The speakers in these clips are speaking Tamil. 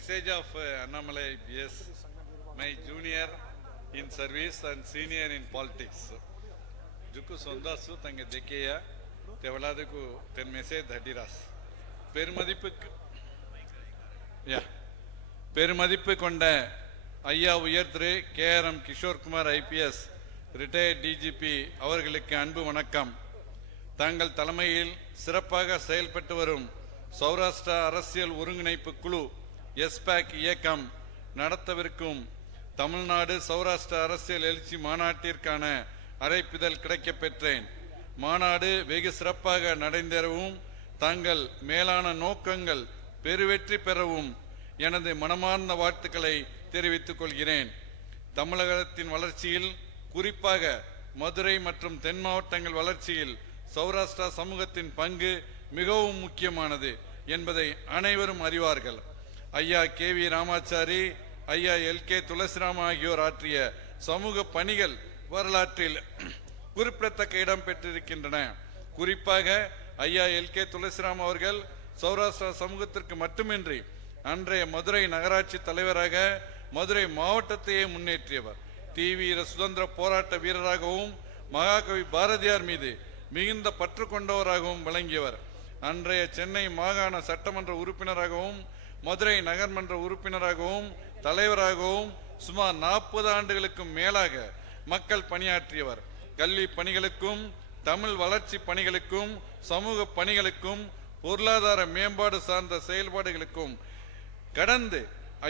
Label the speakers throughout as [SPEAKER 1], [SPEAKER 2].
[SPEAKER 1] Message of Annamalai PS my junior in service and senior in in politics. జుక్కు சொந்தாசு தங்க தெக்கேயா தெவலாதுக்கு தென் மெசே தடிராஸ் பெருமதிப்புக்கு யா பெருமதிப்பு கொண்ட ஐயா உயர் திரு K R M Kishorkumar IPS retired DGP அவர்களுக்கு அன்பு வணக்கம். தாங்கள் தலைமையில் சிறப்பாக செயல்பட்டு வரும் சௌராஷ்டிரா அரசியல் ஒருங்கிணைப்பு குழு எஸ்பேக் இயக்கம் நடத்தவிருக்கும் தமிழ்நாடு சௌராஷ்டிர அரசியல் எழுச்சி மாநாட்டிற்கான அழைப்பிதழ் கிடைக்கப் பெற்றேன். மாநாடு வெகு சிறப்பாக நடைந்தேறவும் தங்கள் மேலான நோக்கங்கள் பெருவெற்றி பெறவும் எனது மனமார்ந்த வாழ்த்துக்களை தெரிவித்துக் கொள்கிறேன். தமிழகத்தின் வளர்ச்சியில் குறிப்பாக மதுரை மற்றும் தென் மாவட்டங்கள் வளர்ச்சியில் சௌராஷ்டிரா சமூகத்தின் பங்கு மிகவும் முக்கியமானது என்பதை அனைவரும் அறிவார்கள். ஐயா கே வி ராமாச்சாரி ஐயா எல் கே துளசிராம் ஆகியோர் ஆற்றிய சமூக பணிகள் வரலாற்றில் குறிப்பிடத்தக்க இடம் பெற்றிருக்கின்றன. குறிப்பாக ஐயா எல் கே துளசிராம் அவர்கள் சௌராஷ்டிரா சமூகத்திற்கு மட்டுமின்றி அன்றைய மதுரை நகராட்சி தலைவராக மதுரை மாவட்டத்தையே முன்னேற்றியவர். தீவிர சுதந்திர போராட்ட வீரராகவும் மகாகவி பாரதியார் மீது மிகுந்த பற்று கொண்டவராகவும் விளங்கியவர். அன்றைய சென்னை மாகாண சட்டமன்ற உறுப்பினராகவும் மதுரை நகர்மன்ற உறுப்பினராகவும் தலைவராகவும் சுமார் நாற்பது ஆண்டுகளுக்கும் மேலாக மக்கள் பணியாற்றியவர். கல்வி பணிகளுக்கும் தமிழ் வளர்ச்சி பணிகளுக்கும் சமூக பணிகளுக்கும் பொருளாதார மேம்பாடு சார்ந்த செயல்பாடுகளுக்கும் கடந்து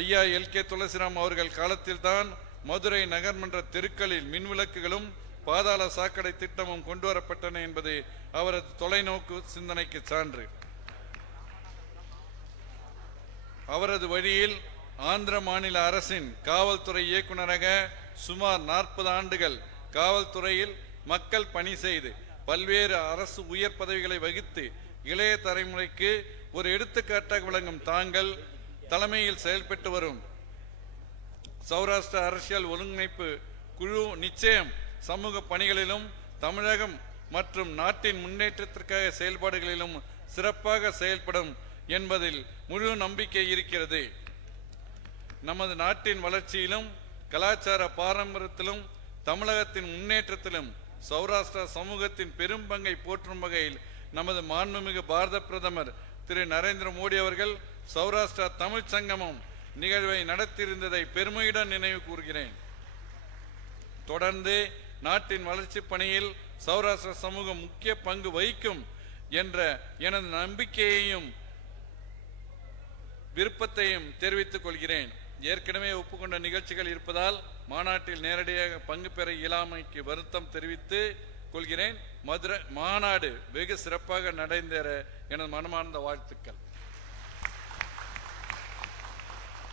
[SPEAKER 1] ஐயா எல் கே துளசிராம் அவர்கள் காலத்தில்தான் மதுரை நகர்மன்ற தெருக்களில் மின்விளக்குகளும் பாதாள சாக்கடை திட்டமும் கொண்டு வரப்பட்டன என்பது அவரது தொலைநோக்கு சிந்தனைக்கு சான்று. அவரது வழியில் ஆந்திர மாநில அரசின் காவல்துறை இயக்குனராக சுமார் நாற்பது ஆண்டுகள் காவல்துறையில் மக்கள் பணி செய்து பல்வேறு அரசு உயர் பதவிகளை வகித்து இளைய தலைமுறைக்கு ஒரு எடுத்துக்காட்டாக விளங்கும் தாங்கள் தலைமையில் செயல்பட்டு வரும் சௌராஷ்டிர அரசியல் ஒருங்கிணைப்பு குழு நிச்சயம் சமூக பணிகளிலும் தமிழகம் மற்றும் நாட்டின் முன்னேற்றத்திற்காக செயல்பாடுகளிலும் சிறப்பாக செயல்படும் என்பதில் முழு நம்பிக்கை இருக்கிறது. நமது நாட்டின் வளர்ச்சியிலும் கலாச்சார பாரம்பரியத்திலும் தமிழகத்தின் முன்னேற்றத்திலும் சௌராஷ்டிரா சமூகத்தின் பெரும் பங்கை போற்றும் வகையில் நமது மாண்புமிகு பாரத பிரதமர் திரு நரேந்திர மோடி அவர்கள் சௌராஷ்டிரா தமிழ் சங்கமம் நிகழ்வை நடத்தியிருந்ததை பெருமையுடன் நினைவு கூறுகிறேன் தொடர்ந்து நாட்டின் வளர்ச்சி பணியில் சௌராஷ்டிரா சமூகம் முக்கிய பங்கு வகிக்கும் என்ற எனது நம்பிக்கையையும் விருப்பத்தையும் தெரிவித்துக் கொள்கிறேன். ஏற்கனவே ஒப்புக்கொண்ட நிகழ்ச்சிகள் இருப்பதால் மாநாட்டில் நேரடியாக பங்கு பெற இயலாமைக்கு வருத்தம் தெரிவித்து கொள்கிறேன். மதுரை மாநாடு வெகு சிறப்பாக நடைந்தேற எனது மனமார்ந்த வாழ்த்துக்கள்.